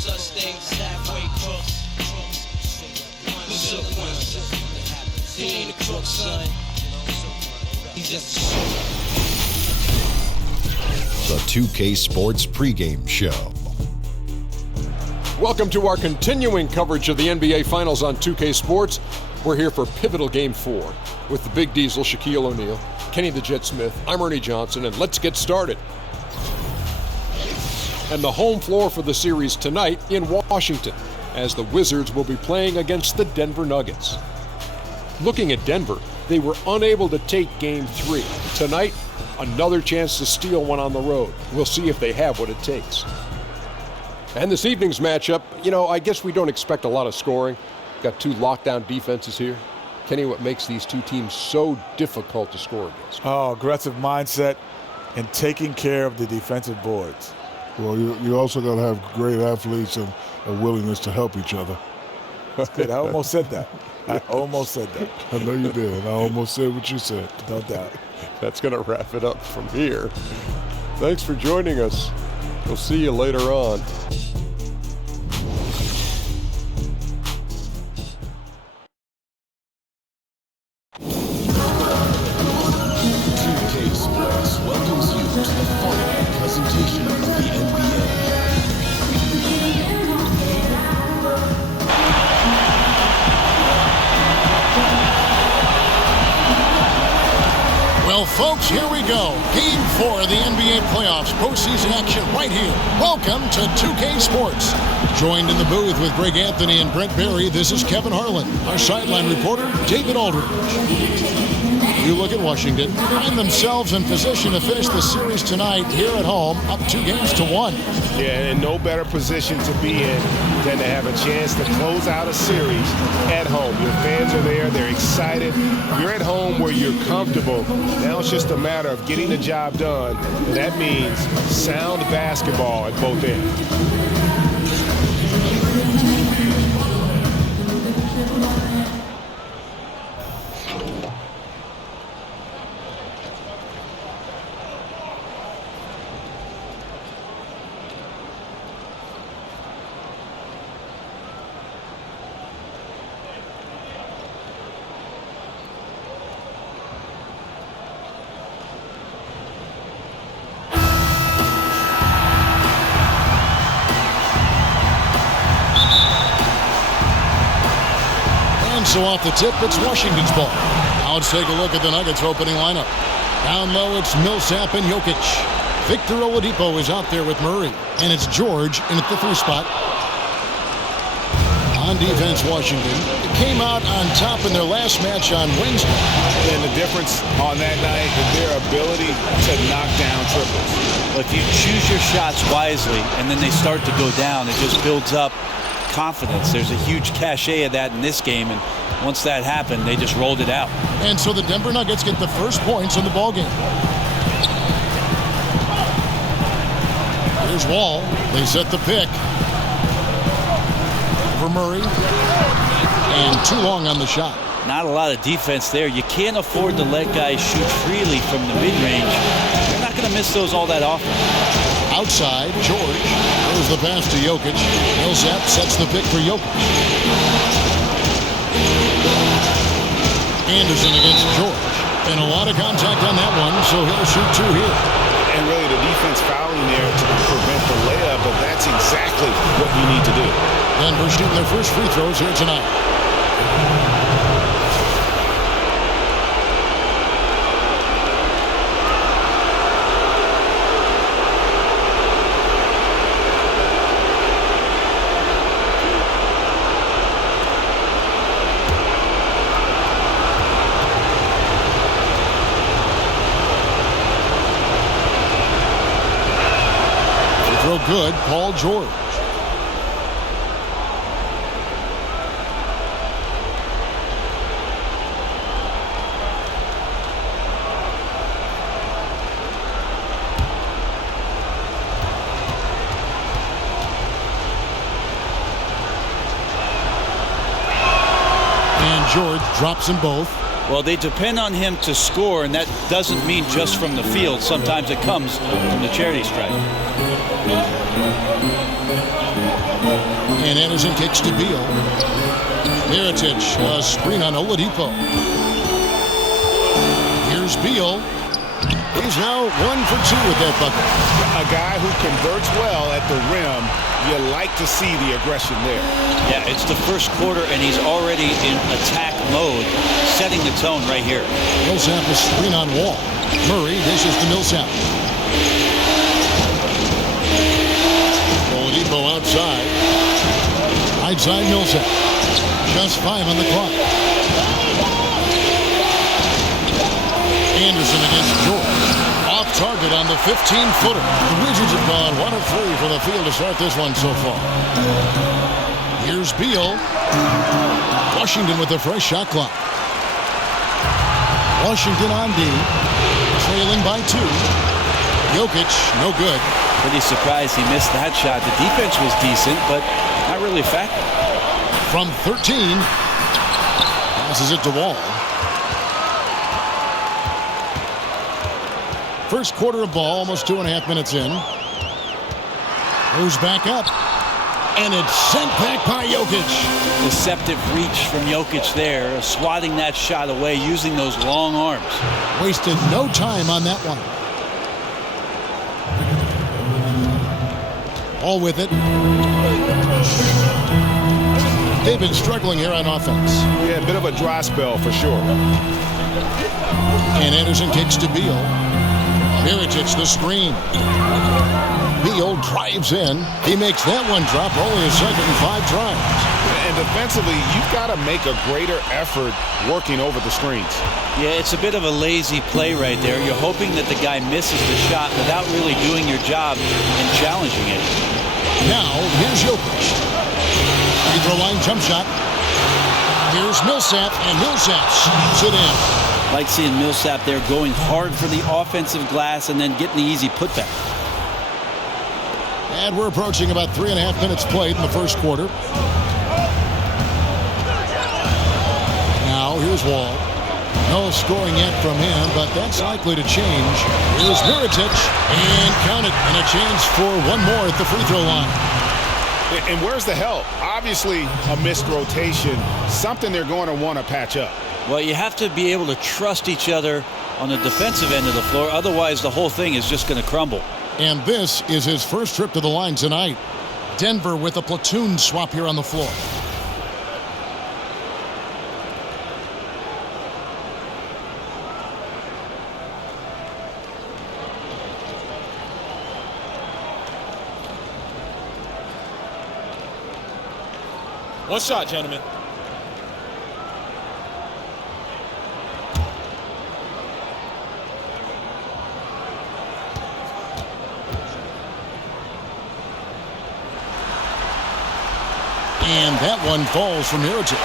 such things as halfway crooks. We shook one. He ain't a crook, son. He's just a shook. The 2K Sports pregame show. Welcome to our continuing coverage of the NBA Finals on 2K Sports. We're here for pivotal Game 4 with the Big Diesel, Shaquille O'Neal, Kenny the Jet Smith, I'm Ernie Johnson, and let's get started. And the home floor for the series tonight in Washington, as the Wizards will be playing against the Denver Nuggets. Looking at Denver, they were unable to take Game 3. Tonight, another chance to steal one on the road. We'll see if they have what it takes. And this evening's matchup, I guess we don't expect a lot of scoring. Got two lockdown defenses here. Kenny, what makes these two teams so difficult to score against? Oh, aggressive mindset and taking care of the defensive boards. Well, you also got to have great athletes and a willingness to help each other. That's good. I almost said that. I know you did. I almost said what you said. No doubt. That's going to wrap it up from here. Thanks for joining us. We'll see you later on. Welcomes you to the following presentation of the NBA. Well, folks, here we go. Game 4 of the NBA playoffs, postseason action right here. Welcome to 2K Sports. Joined in the booth with Greg Anthony and Brent Barry, this is Kevin Harlan. Our sideline reporter, David Aldridge. You look at Washington, find themselves in position to finish the series tonight here at home, up 2-1. Yeah, and no better position to be in than to have a chance to close out a series at home. Your fans are there, they're excited. You're at home where you're comfortable. Now it's just a matter of getting the job done, and that means sound basketball at both ends. So off the tip, it's Washington's ball. Now let's take a look at the Nuggets opening lineup. Down low, it's Millsap and Jokic. Victor Oladipo is out there with Murray. And it's George in at the 3 spot. On defense, Washington came out on top in their last match on Wednesday. And the difference on that night is their ability to knock down triples. Well, if you choose your shots wisely and then they start to go down, it just builds up confidence. There's a huge cachet of that in this game, and once that happened, they just rolled it out. And so the Denver Nuggets get the first points in the ballgame. Here's Wall. They set the pick. For Murray. And too long on the shot. Not a lot of defense there. You can't afford to let guys shoot freely from the mid-range. They're not going to miss those all that often. Outside, George. There's the pass to Jokic. Millsap sets the pick for Jokic. Anderson against George. And a lot of contact on that one, so he'll shoot 2 here. And really the defense fouling there to prevent the layup, but that's exactly what you need to do. Denver shooting their first free throws here tonight. Good, Paul George. And George drops them both. Well, they depend on him to score, and that doesn't mean just from the field. Sometimes it comes from the charity stripe. And Anderson kicks to Beal. Mirotic, a screen on Oladipo. Here's Beal. He's now 1 for 2 with that bucket. A guy who converts well at the rim. You like to see the aggression there. Yeah, it's the first quarter, and he's already in attack mode, setting the tone right here. Millsap is screen on Wall. Murray dishes to Millsap. Oladipo outside. Outside Millsap. Just 5 on the clock. Anderson against George. Off target on the 15-footer. The Wizards have gone 1 of 3 from the field to start this one so far. Here's Beal. Washington with a fresh shot clock. Washington on D. Trailing by 2. Jokic, no good. Pretty surprised he missed that shot. The defense was decent, but not really effective. From 13. Passes it to Wall. First quarter of ball, almost 2.5 minutes in. Goes back up. And it's sent back by Jokic. Deceptive reach from Jokic there, swatting that shot away, using those long arms. Wasted no time on that one. All with it. They've been struggling here on offense. Yeah, a bit of a dry spell for sure. And Anderson kicks to Beal. Mirotic the screen. Beal drives in. He makes that one drop. Only a second and 5 tries. And defensively, you've got to make a greater effort working over the screens. Yeah, it's a bit of a lazy play right there. You're hoping that the guy misses the shot without really doing your job and challenging it. Now, here's Jokic. Free throw line jump shot. Here's Millsap, and Millsap shoots it in. Like seeing Millsap there going hard for the offensive glass and then getting the easy putback. And we're approaching about 3.5 minutes played in the first quarter. Now, here's Wall. No scoring yet from him, but that's likely to change. Here's Mirotic, and count it, and a chance for one more at the free throw line. And where's the help? Obviously, a missed rotation, something they're going to want to patch up. Well, you have to be able to trust each other on the defensive end of the floor. Otherwise, the whole thing is just going to crumble. And this is his first trip to the line tonight. Denver with a platoon swap here on the floor. One shot, gentlemen. And that one falls from Mirotic.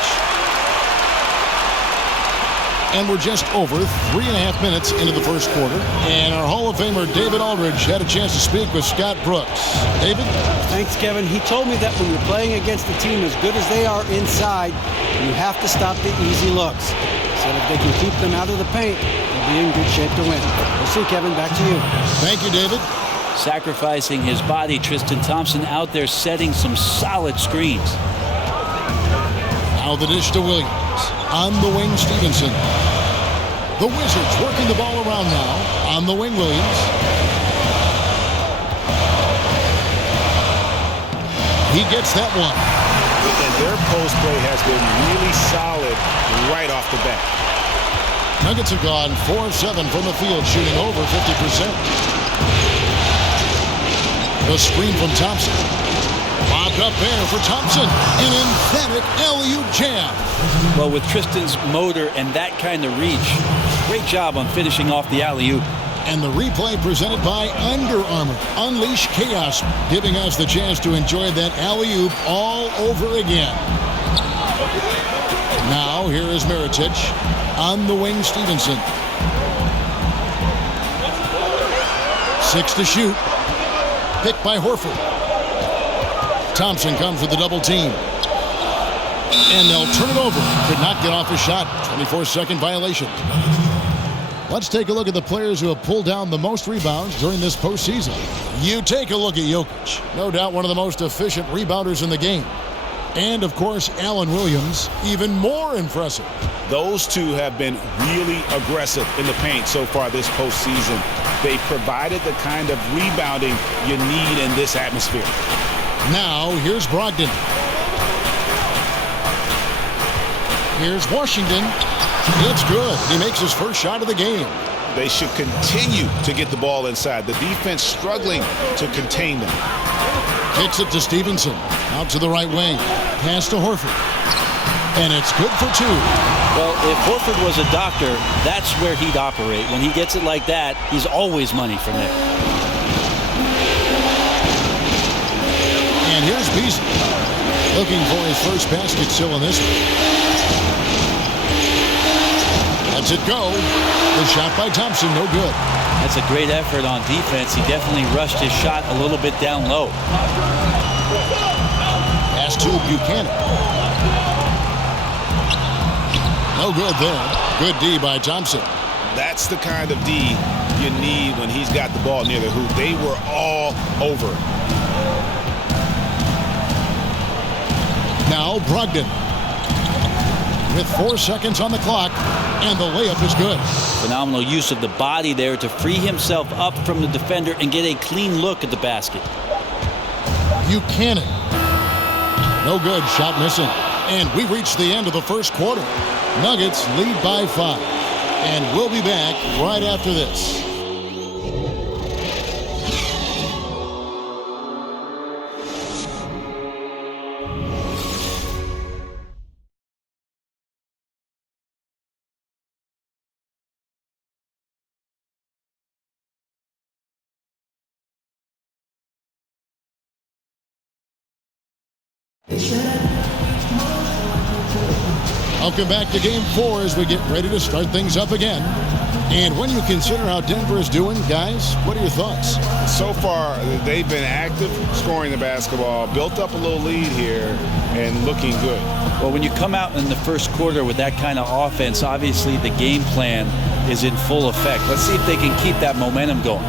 And we're just over 3.5 minutes into the first quarter. And our Hall of Famer David Aldridge had a chance to speak with Scott Brooks. David? Thanks, Kevin. He told me that when you're playing against a team as good as they are inside, you have to stop the easy looks. So if they can keep them out of the paint, they'll be in good shape to win. We'll see, Kevin. Back to you. Thank you, David. Sacrificing his body, Tristan Thompson out there setting some solid screens. Now the dish to Williams. On the wing, Stevenson. The Wizards working the ball around now. On the wing, Williams. He gets that one. And their post play has been really solid right off the bat. Nuggets have gone 4 of 7 from the field, shooting over 50%. The screen from Thompson. Bobbed up there for Thompson. An emphatic alley-oop jam. Well, with Tristan's motor and that kind of reach, great job on finishing off the alley-oop. And the replay presented by Under Armour. Unleash chaos, giving us the chance to enjoy that alley-oop all over again. Now, here is Mirotic. On the wing, Stevenson. 6 to shoot. Picked by Horford. Thompson comes with the double team. And they'll turn it over. Could not get off his shot. 24-second violation. Let's take a look at the players who have pulled down the most rebounds during this postseason. You take a look at Jokic. No doubt one of the most efficient rebounders in the game. And, of course, Allen Williams, even more impressive. Those two have been really aggressive in the paint so far this postseason. They provided the kind of rebounding you need in this atmosphere. Now, here's Brogdon. Here's Washington. It's good. He makes his first shot of the game. They should continue to get the ball inside. The defense struggling to contain them. Kicks it to Stevenson. Out to the right wing. Pass to Horford. And it's good for two. Well, if Horford was a doctor, that's where he'd operate. When he gets it like that, he's always money from there. And here's Beasley. Looking for his first basket still in this one. Lets it go. The shot by Thompson, no good. That's a great effort on defense. He definitely rushed his shot a little bit down low. Pass to Buchanan. No good there. Good D by Thompson. That's the kind of D you need when he's got the ball near the hoop. They were all over. Now Brogdon. With 4 seconds on the clock, and the layup is good. Phenomenal use of the body there to free himself up from the defender and get a clean look at the basket. Buchanan. No good. Shot missing. And we reached the end of the first quarter. Nuggets lead by 5. And we'll be back right after this. Welcome back to Game 4 as we get ready to start things up again. And when you consider how Denver is doing, guys, what are your thoughts? So far, they've been active, scoring the basketball, built up a little lead here, and looking good. Well, when you come out in the first quarter with that kind of offense, obviously the game plan is in full effect. Let's see if they can keep that momentum going.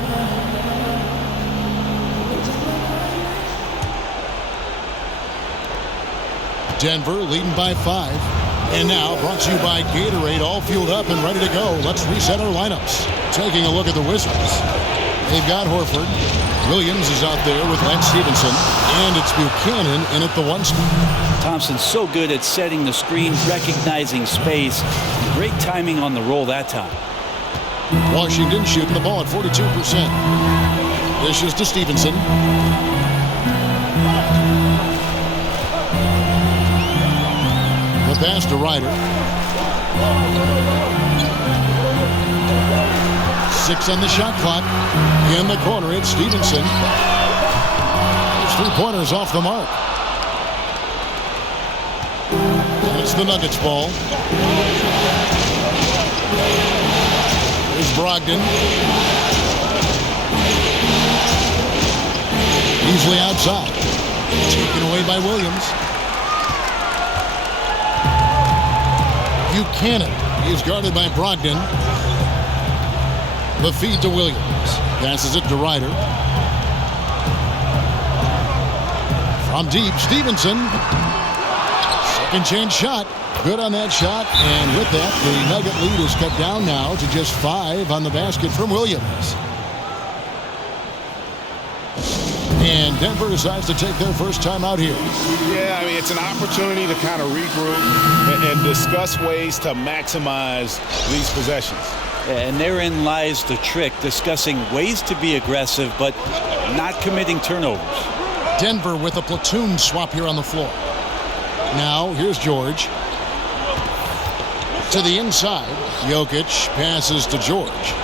Denver leading by 5. And now brought to you by Gatorade, all fueled up and ready to go. Let's reset our lineups. Taking a look at the Wizards. They've got Horford. Williams is out there with Lance Stevenson. And it's Buchanan in at the 1 spot. Thompson's so good at setting the screen, recognizing space. Great timing on the roll that time. Washington shooting the ball at 42%. This is to Stevenson. The pass to Ryder. 6 on the shot clock. In the corner, it's Stevenson. His 3-pointers off the mark. And it's the Nuggets ball. Here's Brogdon. Easily outside. Taken away by Williams. Buchanan is guarded by Brogdon. The feed to Williams. Passes it to Ryder. From deep, Stevenson. Second chance shot. Good on that shot. And with that, the Nugget lead is cut down now to just 5 on the basket from Williams. And Denver decides to take their first time out here. Yeah, I mean, it's an opportunity to kind of regroup and discuss ways to maximize these possessions. And therein lies the trick, discussing ways to be aggressive, but not committing turnovers. Denver with a platoon swap here on the floor. Now, here's George. To the inside. Jokic passes to George.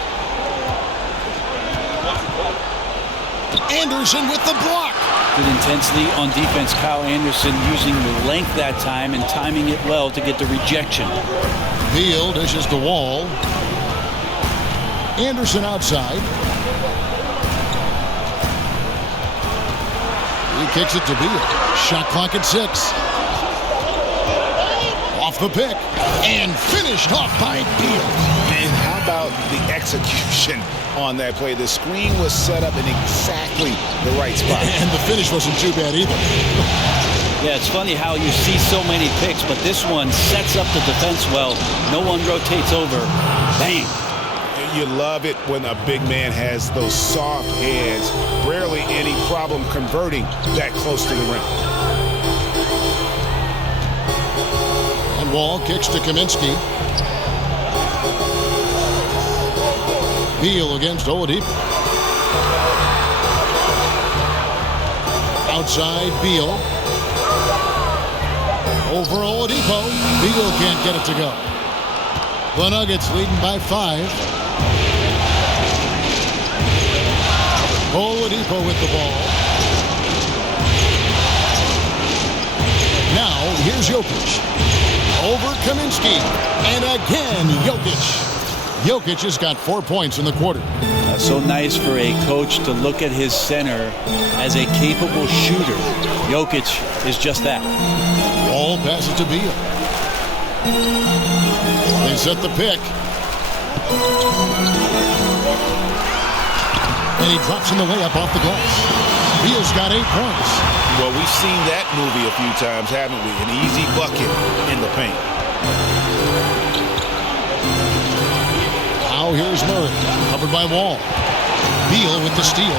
Anderson with the block. Good intensity on defense. Kyle Anderson using the length that time and timing it well to get the rejection. Beal dishes the wall. Anderson outside. He kicks it to Beal. Shot clock at 6. Off the pick. And finished off by Beal. And how about the execution on that play? The screen was set up in exactly the right spot. And the finish wasn't too bad either. Yeah, it's funny how you see so many picks, but this one sets up the defense well. No one rotates over. Bang. You love it when a big man has those soft hands. Rarely any problem converting that close to the rim. And Wall kicks to Kaminsky. Beal against Oladipo. Outside Beal. Over Oladipo. Beal can't get it to go. The Nuggets leading by 5. Oladipo with the ball. Now, here's Jokic. Over Kaminsky. And again, Jokic. Jokic has got 4 points in the quarter. So nice for a coach to look at his center as a capable shooter. Jokic is just that. Ball passes to Beal. They set the pick. And he drops in the layup off the glass. Beal's got 8 points. Well, we've seen that movie a few times, haven't we? An easy bucket in the paint. Now here's Murray, covered by Wall. Beal with the steal.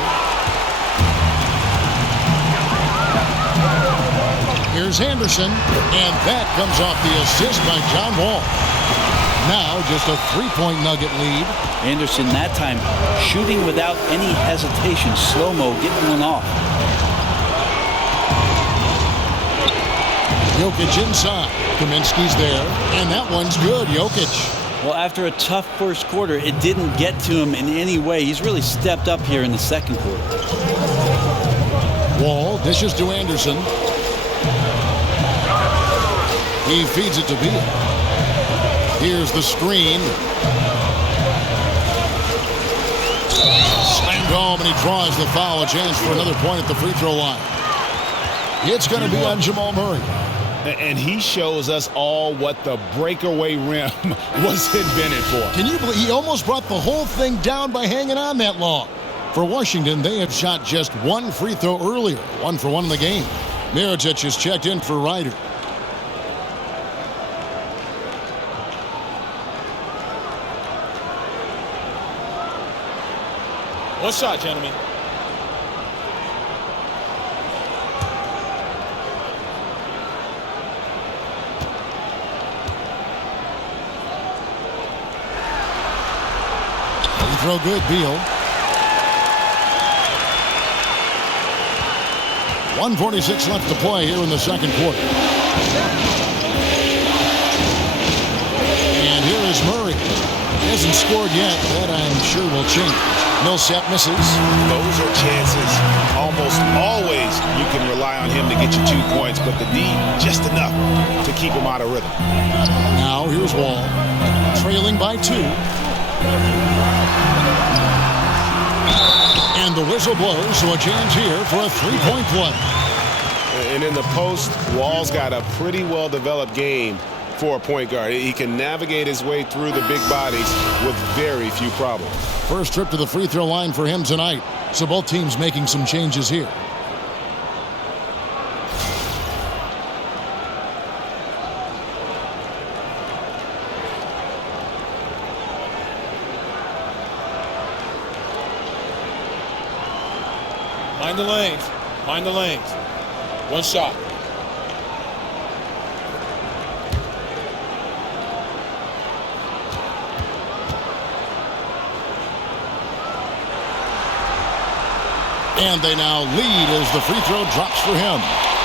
Here's Anderson, and that comes off the assist by John Wall. Now just a 3-point Nugget lead. Anderson that time shooting without any hesitation. Slow-mo, getting one off. Jokic inside. Kaminsky's there, and that one's good. Jokic. Well, after a tough first quarter, it didn't get to him in any way. He's really stepped up here in the second quarter. Wall dishes to Anderson. He feeds it to Beal. Here's the screen. Slammed home, and he draws the foul. A chance for another point at the free throw line. It's going to be on Jamal Murray. And he shows us all what the breakaway rim was invented for. Can you believe he almost brought the whole thing down by hanging on that long? For Washington, they have shot just one free throw earlier. 1 for 1 in the game. Mirotic is checked in for Ryder. One shot, gentlemen. Throw good, Beal. 1:46 left to play here in the second quarter. And here is Murray. He hasn't scored yet. That I'm sure will change. Millsap misses. Those are chances. Almost always you can rely on him to get you 2 points, but the need just enough to keep him out of rhythm. Now here's Wall. Trailing by 2. And the whistle blows, so a chance here for a 3-point play. And in the post, Wall's got a pretty well-developed game for a point guard. He can navigate his way through the big bodies with very few problems. First trip to the free throw line for him tonight. So both teams making some changes here. Mind the lanes. Mind the lanes. One shot. And they now lead as the free throw drops for him.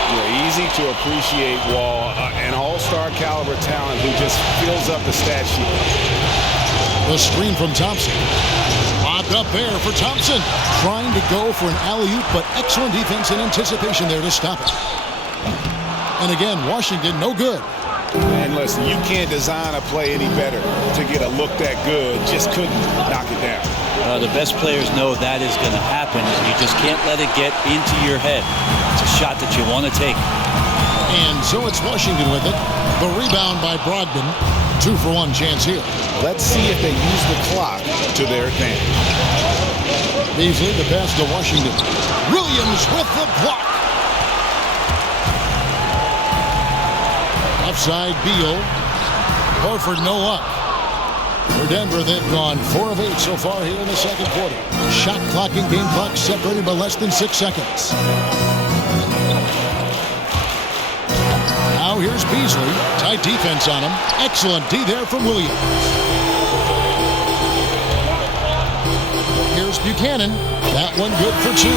Yeah, easy to appreciate Wall, an all-star caliber talent who just fills up the stat sheet. The screen from Thompson. Lobbed up there for Thompson. Trying to go for an alley-oop, but excellent defense and anticipation there to stop it. And again, Washington, no good. And listen, you can't design a play any better to get a look that good. Just couldn't knock it down. The best players know that is going to happen. You just can't let it get into your head. It's a shot that you want to take. And so it's Washington with it. The rebound by Brogdon. 2-for-1 chance here. Let's see if they use the clock to their advantage. Beasley, the pass to Washington. Williams with the block. Offside Beal. Horford no luck. For Denver, they've gone 4 of 8 so far here in the second quarter. Shot clock and game clock separated by less than 6 seconds. Now here's Beasley. Tight defense on him. Excellent D there from Williams. Here's Buchanan. That one good for 2.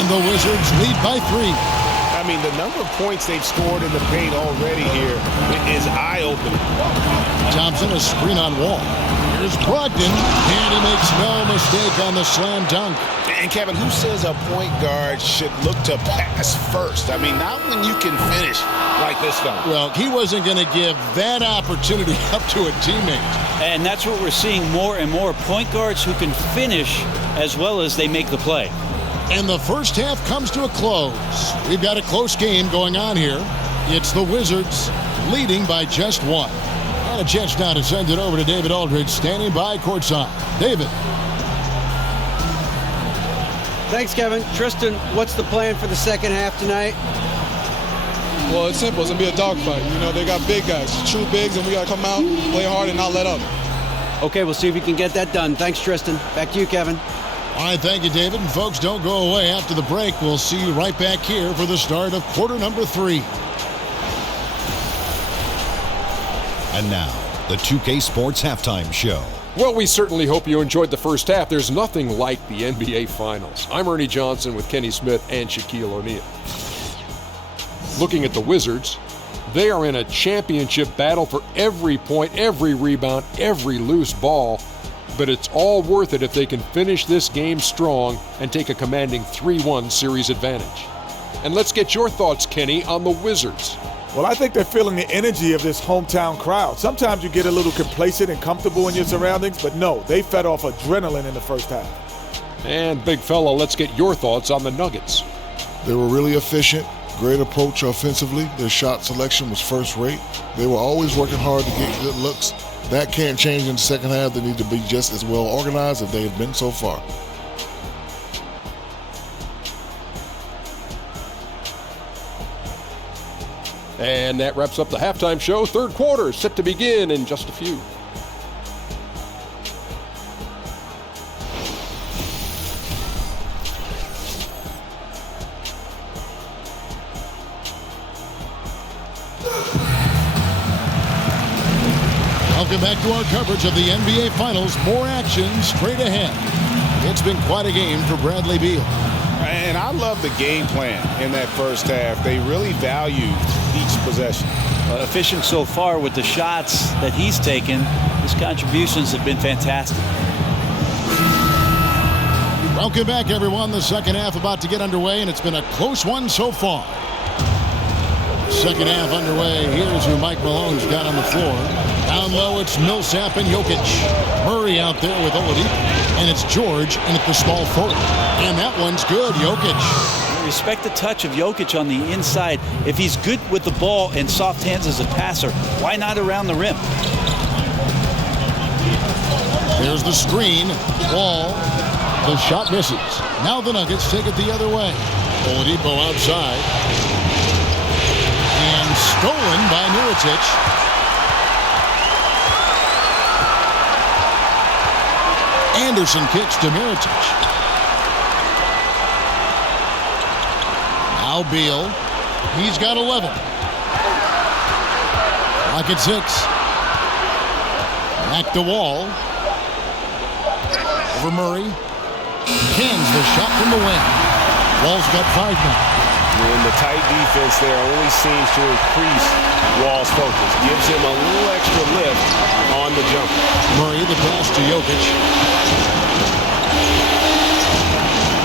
And the Wizards lead by 3. I mean, the number of points they've scored in the paint already here is eye-opening. Thompson, a screen on Wall. Here's Brogdon, and he makes no mistake on the slam dunk. And Kevin, who says a point guard should look to pass first? I mean, not when you can finish like this fella. Well, he wasn't going to give that opportunity up to a teammate. And that's what we're seeing more and more. Point guards who can finish as well as they make the play. And the first half comes to a close. We've got a close game going on here. It's the Wizards leading by just 1. And a chance now to send it over to David Aldridge, standing by courtside. David. Thanks, Kevin. Tristan, what's the plan for the second half tonight? Well, it's simple. It's going to be a dogfight. You know, they got big guys, true bigs, and we got to come out, play hard, and not let up. Okay, we'll see if we can get that done. Thanks, Tristan. Back to you, Kevin. All right, thank you, David. And folks, don't go away after the break. We'll see you right back here for the start of quarter number 3. And now, the 2K Sports Halftime Show. Well, we certainly hope you enjoyed the first half. There's nothing like the NBA Finals. I'm Ernie Johnson with Kenny Smith and Shaquille O'Neal. Looking at the Wizards, they are in a championship battle for every point, every rebound, every loose ball. But it's all worth it if they can finish this game strong and take a commanding 3-1 series advantage. And let's get your thoughts, Kenny, on the Wizards. Well, I think they're feeling the energy of this hometown crowd. Sometimes you get a little complacent and comfortable in your surroundings, but no, they fed off adrenaline in the first half. And big fella, let's get your thoughts on the Nuggets. They were really efficient, great approach offensively. Their shot selection was first rate. They were always working hard to get good looks. That can't change in the second half. They need to be just as well organized as they have been so far. And that wraps up the halftime show. Third quarter is set to begin in just a few. Welcome back to our coverage of the NBA Finals. More action straight ahead. It's been quite a game for Bradley Beal. And I love the game plan in that first half. They really value each possession. Efficient so far with the shots that he's taken. His contributions have been fantastic. Welcome back, everyone. The second half about to get underway, and it's been a close one so far. Second half underway. Here's who Mike Malone's got on the floor. Down low, it's Millsap and Jokic. Murray out there with Oladipo. And it's George in at the small forward. And that one's good, Jokic. Respect the touch of Jokic on the inside. If he's good with the ball and soft hands as a passer, why not around the rim? There's the screen. Wall. The shot misses. Now the Nuggets take it the other way. Oladipo outside. And stolen by Mirotic. Anderson kicks to Mirotic. Now Beal. He's got 11. Lock at 6. Back to Wall. Over Murray. Cans the shot from the wing. Wall's got 5 now. And the tight defense there only seems to increase Wall's focus. Gives him a little extra lift on the jump. Murray, the pass to Jokic.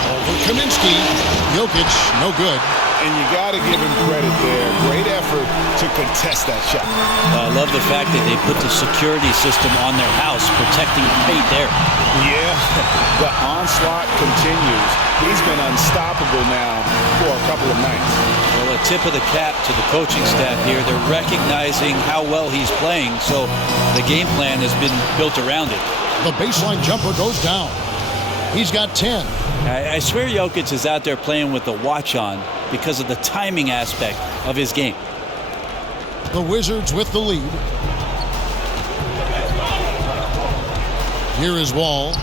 Over Kaminsky. Jokic, no good. And you got to give him credit there. Great effort to contest that shot. I love the fact that they put the security system on their house, protecting the paint there. Yeah, the onslaught continues. He's been unstoppable now for a couple of nights. Well, tip of the cap to the coaching staff here. They're recognizing how well he's playing, so the game plan has been built around it. The baseline jumper goes down. He's got 10. I swear Jokic is out there playing with the watch on because of the timing aspect of his game. The Wizards with the lead. Here is Wall.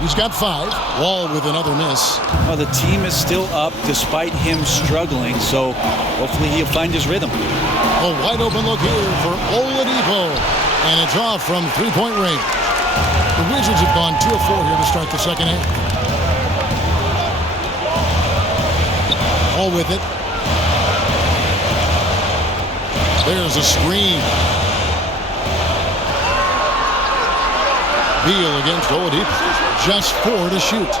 He's got 5. Wall with another miss. Well, the team is still up despite him struggling, so hopefully he'll find his rhythm. A wide open look here for Oladipo. And it's off from three-point range. The Wizards have gone 2 of 4 here to start the second half. All with it. There's a screen. Beal against Oladipo. Just 4 to shoot.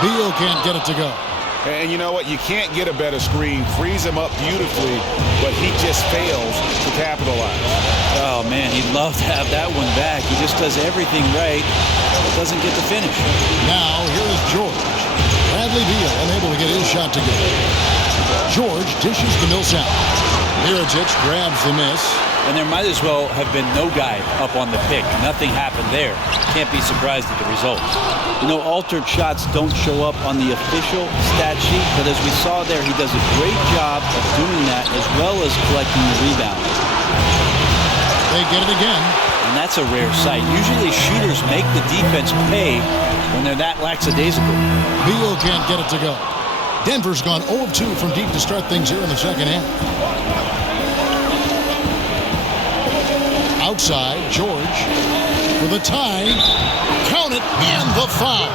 Beal can't get it to go. And you know what? You can't get a better screen. Frees him up beautifully, but he just fails to capitalize. Oh, man, he'd love to have that one back. He just does everything right, but doesn't get the finish. Now, here is George. Bradley Beal unable to get his shot to go. George dishes to Millsap. Mirotic grabs the miss. And there might as well have been no guy up on the pick. Nothing happened there. Can't be surprised at the result. You know, altered shots don't show up on the official stat sheet, but as we saw there, he does a great job of doing that as well as collecting the rebound. They get it again. And that's a rare sight. Usually shooters make the defense pay when they're that lackadaisical. Beal can't get it to go. Denver's gone 0 of 2 from deep to start things here in the second half. Outside, George for the tie. Count it, and the foul.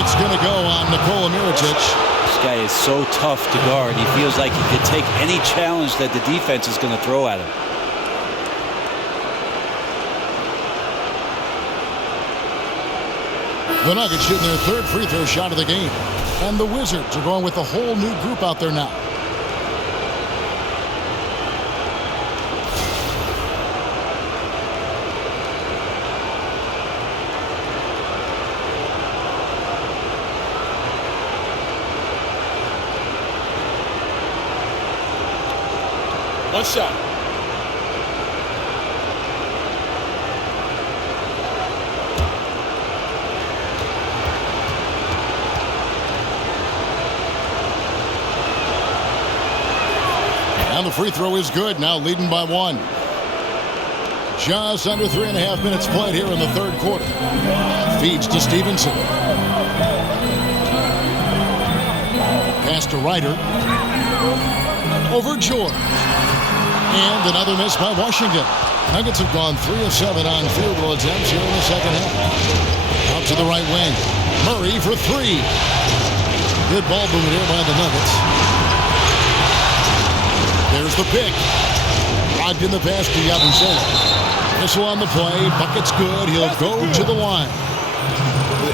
It's going to go on Nikola Mirotic. This guy is so tough to guard. He feels like he could take any challenge that the defense is going to throw at him. The Nuggets shooting their 3rd free throw shot of the game. And the Wizards are going with a whole new group out there now. One shot. And the free throw is good, now leading by 1. Just under 3.5 minutes played here in the 3rd quarter. Feeds to Stevenson. Pass to Ryder. Over George. And another miss by Washington. Nuggets have gone 3 of 7 on field goal attempts here in the second half. Out to the right wing. Murray for 3. Good ball movement here by the Nuggets. There's the pick. Logged in the pass to Yabusele. Whistle on the play. Bucket's good. He'll go to the line.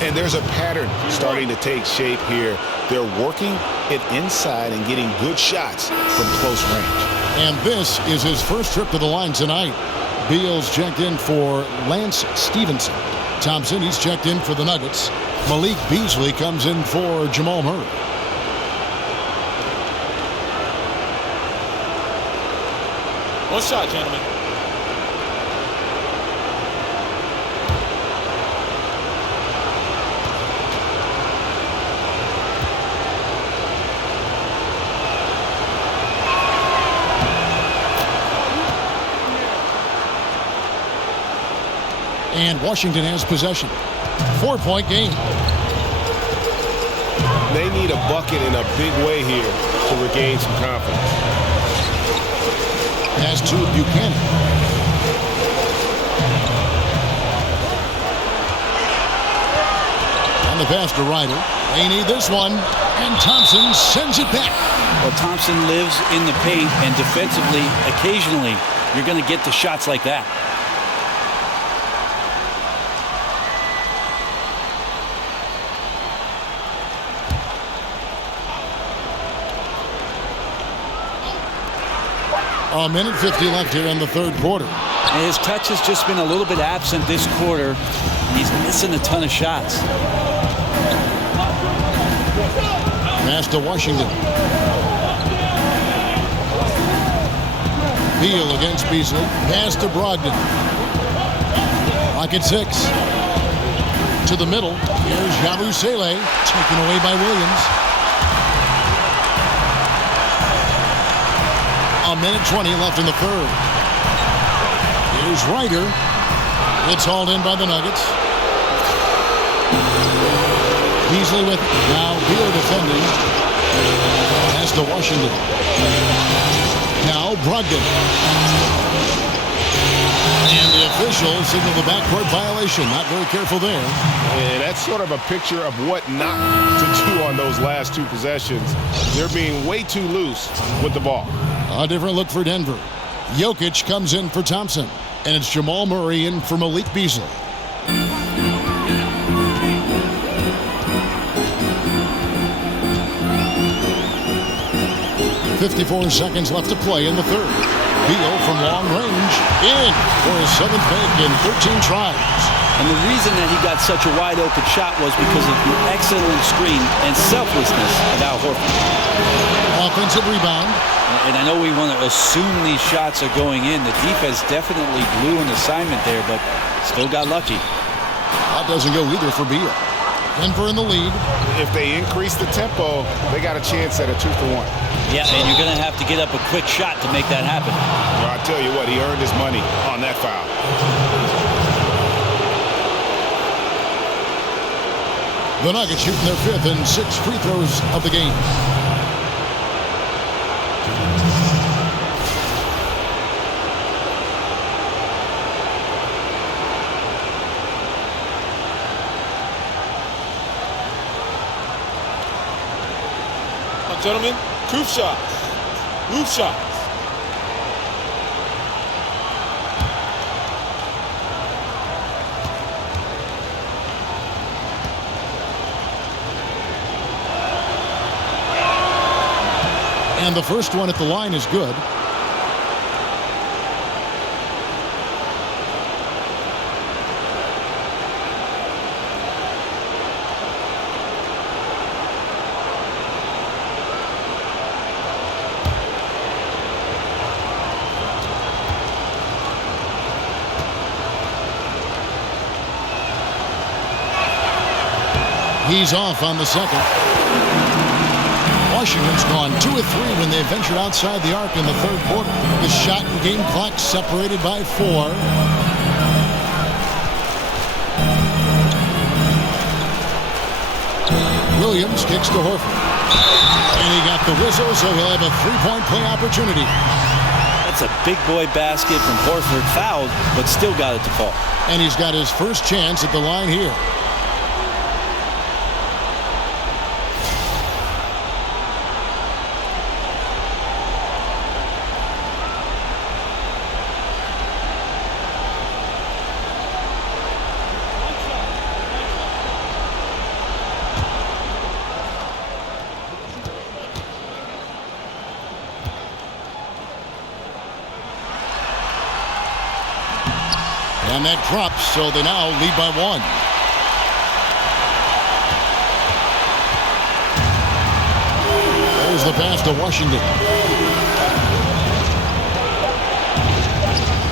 And there's a pattern starting to take shape here. They're working it inside and getting good shots from close range. And this is his first trip to the line tonight. Beal's checked in for Lance Stevenson. Thompson, he's checked in for the Nuggets. Malik Beasley comes in for Jamal Murray. One shot, gentlemen. And Washington has possession. 4-point game. They need a bucket in a big way here to regain some confidence. Pass to Buchanan. On the pass to Ryder. They need this one. And Thompson sends it back. Well, Thompson lives in the paint, and defensively, occasionally, you're going to get the shots like that. A minute 50 left here in the 3rd quarter. And his touch has just been a little bit absent this quarter. He's missing a ton of shots. pass to Washington. Beal against Beasley. Pass to Brogdon. Clock at 6. To the middle. Here's Yabusele. Taken away by Williams. A minute 20 left in the third. Here's Ryder. It's hauled in by the Nuggets. Beasley with now Beal defending. Pass to Washington. Now Brogdon. And the official signaled the backcourt violation. Not very careful there. And that's sort of a picture of what not to do on those last two possessions. They're being way too loose with the ball. A different look for Denver. Jokic comes in for Thompson. And it's Jamal Murray in for Malik Beasley. 54 seconds left to play in the third. Beal from long range in for his 7th make in 13 tries. And the reason that he got such a wide open shot was because of the excellent screen and selflessness of Al Horford. Offensive rebound. And I know we want to assume these shots are going in. The defense definitely blew an assignment there, but still got lucky. That doesn't go either for Beal. Denver in the lead. If they increase the tempo, they got a chance at a 2-for-1. Yeah, and you're going to have to get up a quick shot to make that happen. Well, I tell you what, he earned his money on that foul. The Nuggets shooting their 5th and 6th free throws of the game. Gentlemen, proof shots. Roof shots. And the first one at the line is good. He's off on the second. Washington's gone 2 of 3 when they ventured outside the arc in the third quarter. The shot and game clock separated by 4. Williams kicks to Horford. And he got the whistle, so he'll have a 3-point play opportunity. That's a big boy basket from Horford. Fouled, but still got it to fall. And he's got his first chance at the line here. And that drops, so they now lead by 1. There's the pass to Washington.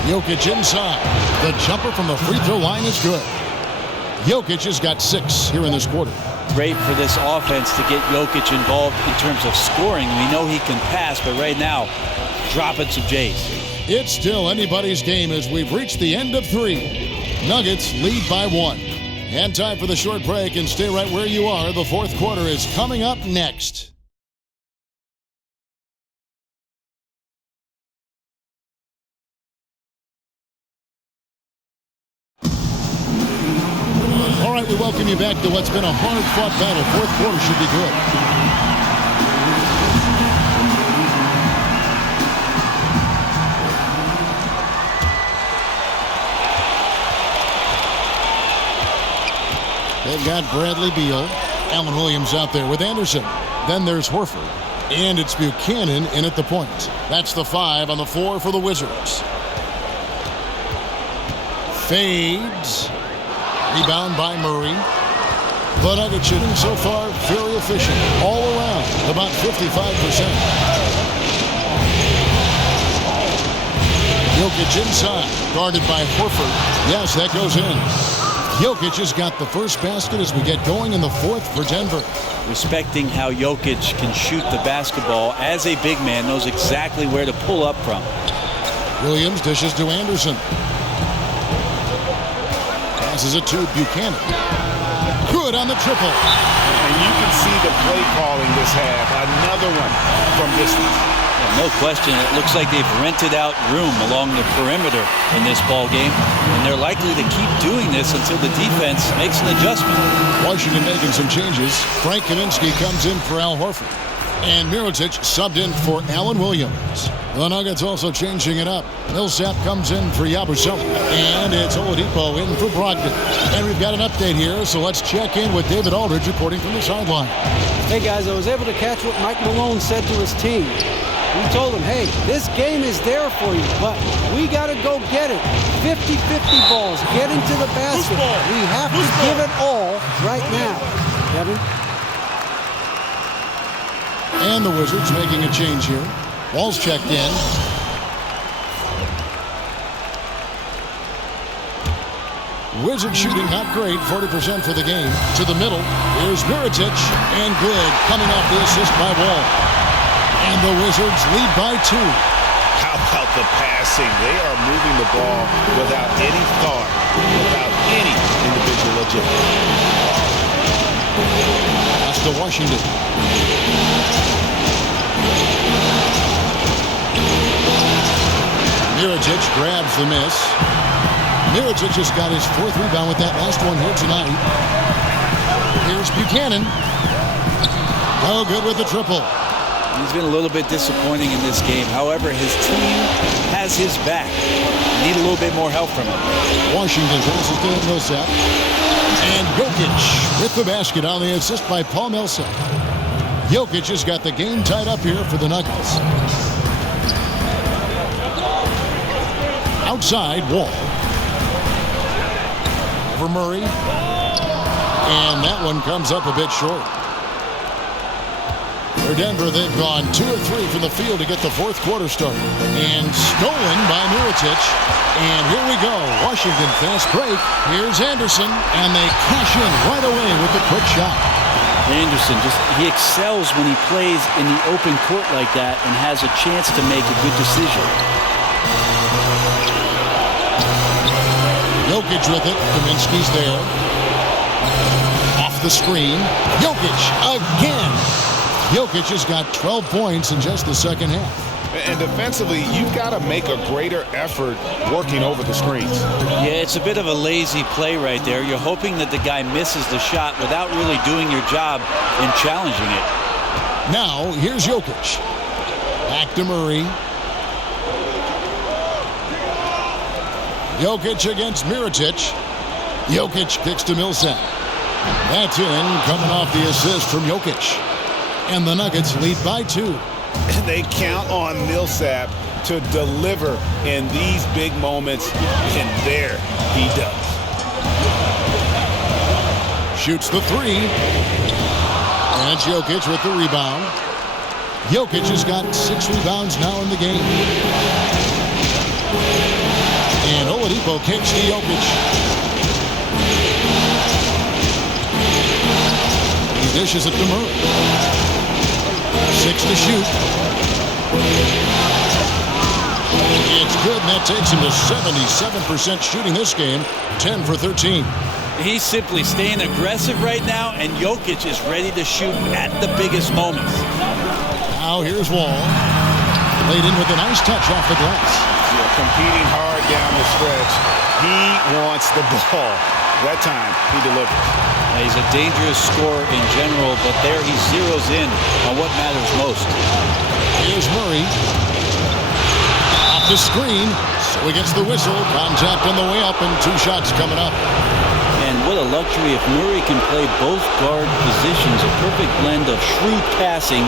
Jokic inside. The jumper from the free throw line is good. Jokic has got 6 here in this quarter. Great for this offense to get Jokic involved in terms of scoring. We know he can pass, but right now, dropping some J's. It's still anybody's game as we've reached the end of 3. Nuggets lead by 1. And time for the short break, and stay right where you are. The fourth quarter is coming up next. All right, we welcome you back to what's been a hard-fought battle. Fourth quarter should be good. They've got Bradley Beal. Allen Williams out there with Anderson. Then there's Horford. And it's Buchanan in at the point. That's the 5 on the floor for the Wizards. Fades. Rebound by Murray. The Nuggets shooting so far very efficient. All around, about 55%. Jokic inside, guarded by Horford. Yes, that goes in. Jokic has got the first basket as we get going in the fourth for Denver. Respecting how Jokic can shoot the basketball as a big man, knows exactly where to pull up from. Williams dishes to Anderson. Passes it to Buchanan. Good on the triple. And you can see the play calling this half. Another one from distance. No question, it looks like they've rented out room along the perimeter in this ball game, and they're likely to keep doing this until the defense makes an adjustment. Washington making some changes. Frank Kaminsky comes in for Al Horford, and Mirotic subbed in for Alan Williams. The Nuggets also changing it up. Millsap comes in for Yabusele, and it's Oladipo in for Brogdon. And we've got an update here, so let's check in with David Aldridge reporting from the sideline. Hey guys, I was able to catch what Mike Malone said to his team. We told him, hey, this game is there for you, but we got to go get it. 50-50 balls, get into the basket. We have to give it all right now. Kevin? And the Wizards making a change here. Ball's checked in. Wizards shooting not great, 40% for the game. To the middle, here's Mirotic, and good, coming off the assist by Wall. And the Wizards lead by 2. How about the passing? They are moving the ball without any thought, without any individual agenda. That's to Washington. Mirotic grabs the miss. Mirotic just got his 4th rebound with that last one here tonight. Here's Buchanan. No good with the triple. He's been a little bit disappointing in this game. However, his team has his back. Need a little bit more help from him. Washington passes to Millsap. And Jokic with the basket on the assist by Paul Millsap. Jokic has got the game tied up here for the Nuggets. Outside, Wall. Over Murray. And that one comes up a bit short. For Denver, they've gone 2 of 3 from the field to get the 4th quarter started. And stolen by Mirotic. And here we go. Washington fast break. Here's Anderson. And they cash in right away with the quick shot. Anderson, he excels when he plays in the open court like that and has a chance to make a good decision. Jokic with it. Kaminsky's there. Off the screen. Jokic again. Jokic has got 12 points in just the second half. And defensively, you've got to make a greater effort working over the screens. Yeah, it's a bit of a lazy play right there. You're hoping that the guy misses the shot without really doing your job in challenging it. Now, here's Jokic. Back to Murray. Jokic against Mirotic. Jokic kicks to Millsap. That's in, coming off the assist from Jokic. And the Nuggets lead by 2. And they count on Millsap to deliver in these big moments, and there he does. Shoots the 3. And Jokic with the rebound. Jokic has got 6 rebounds now in the game. And Oladipo kicks to Jokic. He dishes it to Murray. 6 to shoot. It's good, and that takes him to 77% shooting this game, 10 for 13. He's simply staying aggressive right now, and Jokic is ready to shoot at the biggest moments. Now here's Wall. Laid in with a nice touch off the glass. Yeah, competing hard down the stretch. He wants the ball. That time, he delivers. He's a dangerous scorer in general, but there he zeroes in on what matters most. Here's Murray. Off the screen. So he gets the whistle. Contact on the way up, and 2 shots coming up. And what a luxury if Murray can play both guard positions. A perfect blend of shrewd passing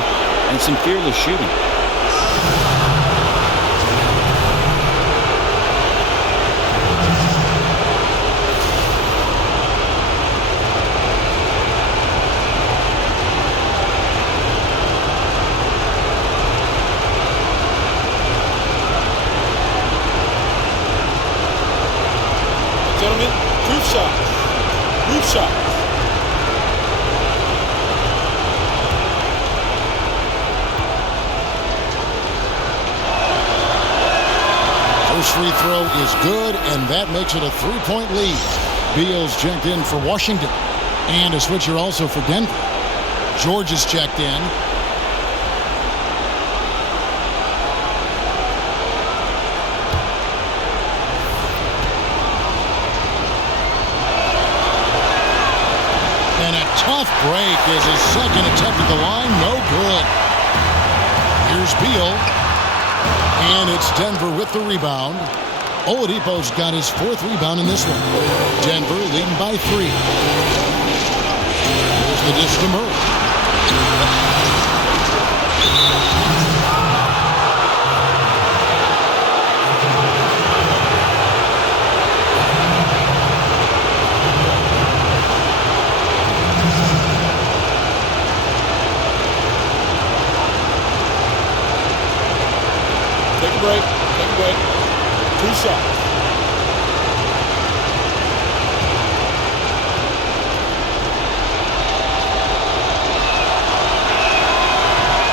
and some fearless shooting. First free throw is good, and that makes it a 3-point lead. Beal's checked in for Washington. And a switcher also for Denver. George is checked in. And a tough break is his second attempt at the line. No good. Here's Beal. And it's Denver with the rebound. Oladipo's got his 4th rebound in this one. Denver leading by 3. Here's the dish to Murray. Take a break. Take a break. 2 shots.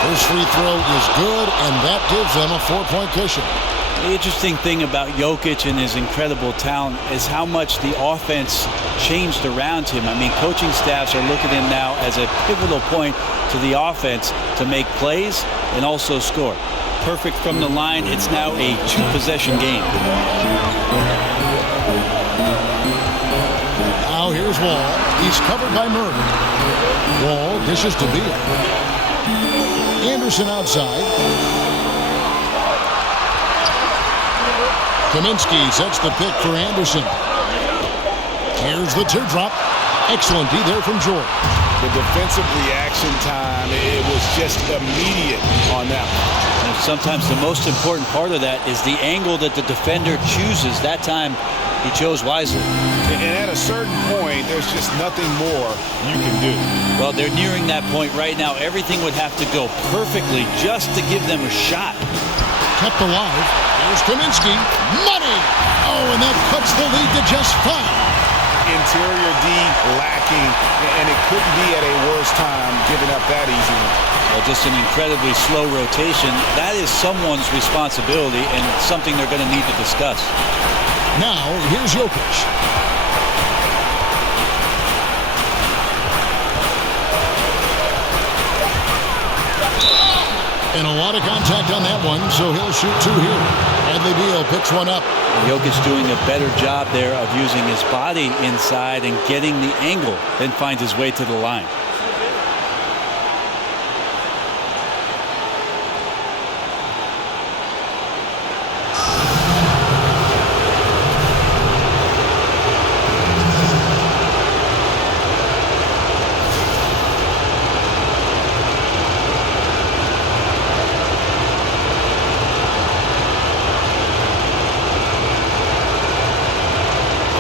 First free throw is good, and that gives them a 4-point cushion. The interesting thing about Jokic and his incredible talent is how much the offense changed around him. I mean, coaching staffs are looking at him now as a pivotal point to the offense to make plays and also score. Perfect from the line. It's now a 2-possession game. Now here's Wall. He's covered by Murray. Wall dishes to Beal. Anderson outside. Kaminsky sets the pick for Anderson. Here's the teardrop. Excellent D there from George. The defensive reaction time, it was just immediate on that one. And sometimes the most important part of that is the angle that the defender chooses. That time, he chose wisely. And at a certain point, there's just nothing more you can do. Well, they're nearing that point right now. Everything would have to go perfectly just to give them a shot. Kept alive. Here's Kaminsky. Money! Oh, and that cuts the lead to just 5. Interior D lacking, and it couldn't be at a worse time giving up that easy one. Well, just an incredibly slow rotation. That is someone's responsibility and something they're going to need to discuss. Now, here's Jokic. And a lot of contact on that one, so he'll shoot 2 here. Bradley Beal picks one up. Jokic doing a better job there of using his body inside and getting the angle, then finds his way to the line.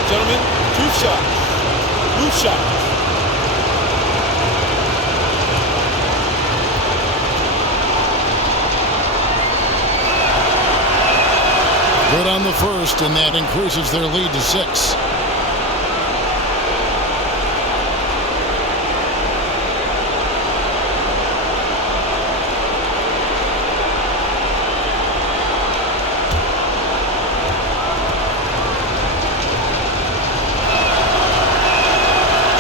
Gentlemen, 2 shots. 2 shots. Good on the first, and that increases their lead to 6.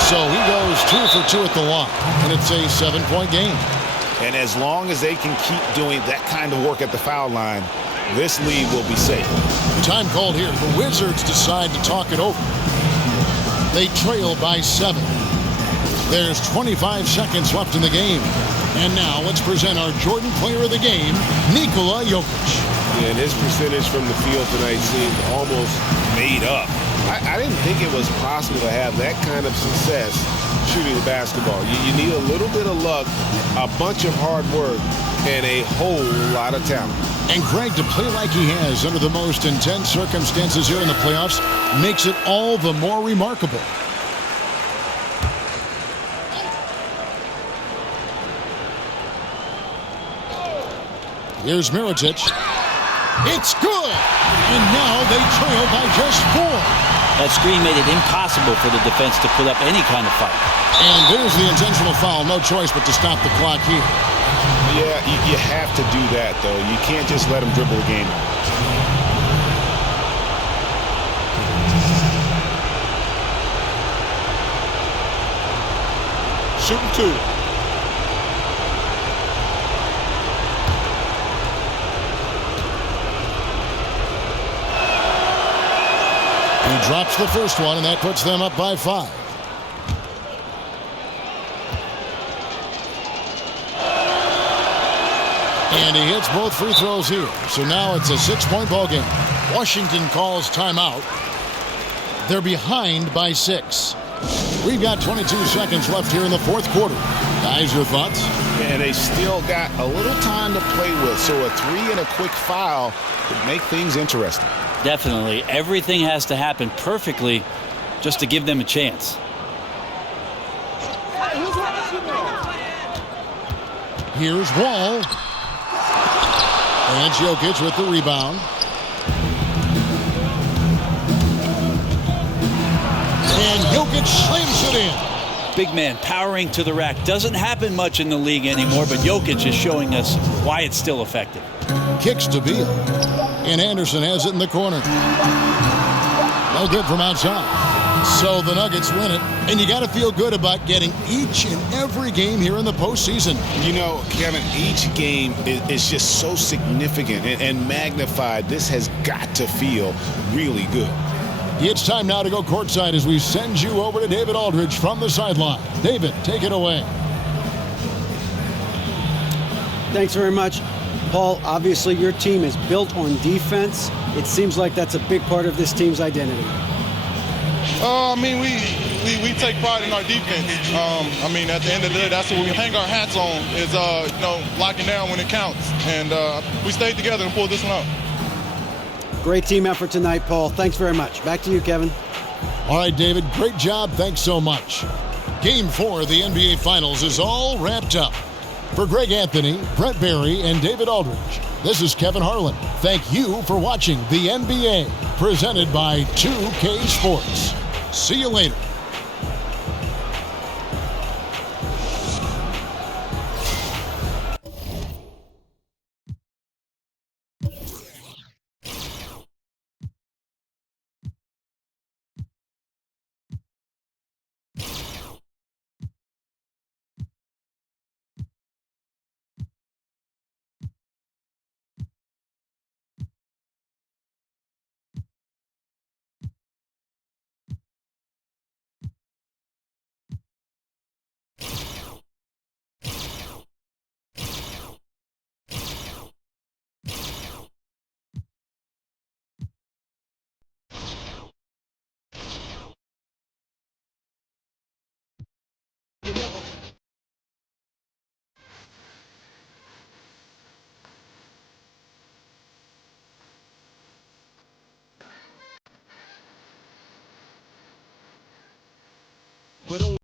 So he goes 2 for 2 at the line, and it's a 7-point game. And as long as they can keep doing that kind of work at the foul line, this lead will be safe. Time called here. The Wizards decide to talk it over. They trail by 7. There's 25 seconds left in the game. And now let's present our Jordan Player of the Game, Nikola Jokic. And his percentage from the field tonight seemed almost made up. I didn't think it was possible to have that kind of success shooting the basketball. You need a little bit of luck, a bunch of hard work, and a whole lot of talent. And Greg, to play like he has under the most intense circumstances here in the playoffs makes it all the more remarkable. Here's Mirotic. It's good! And now they trail by just 4. That screen made it impossible for the defense to put up any kind of fight. And there's the intentional foul. No choice but to stop the clock here. Yeah, you have to do that, though. You can't just let them dribble the game. shooting 2. He drops the first one, and that puts them up by 5. And he hits both free throws here. So now it's a 6-point ball game. Washington calls timeout. They're behind by 6. We've got 22 seconds left here in the fourth quarter. Guys, your thoughts? And they still got a little time to play with, so a 3 and a quick foul could make things interesting. Definitely. Everything has to happen perfectly just to give them a chance. Here's Wall. And Jokic with the rebound. And Jokic slams it in. Big man powering to the rack. Doesn't happen much in the league anymore, but Jokic is showing us why it's still effective. Kicks to Beal. And Anderson has it in the corner. No good from outside. So the Nuggets win it. And you got to feel good about getting each and every game here in the postseason. You know, Kevin, each game is just so significant and magnified. This has got to feel really good. It's time now to go courtside as we send you over to David Aldridge from the sideline. David, take it away. Thanks very much. Paul, obviously your team is built on defense. It seems like that's a big part of this team's identity. I mean, we take pride in our defense. I mean, at the end of the day, that's what we hang our hats on is, locking down when it counts. And we stayed together and pulled this one out. Great team effort tonight, Paul. Thanks very much. Back to you, Kevin. All right, David, great job. Thanks so much. Game 4 of the NBA Finals is all wrapped up. For Greg Anthony, Brent Barry, and David Aldridge, this is Kevin Harlan. Thank you for watching the NBA, presented by 2K Sports. See you later.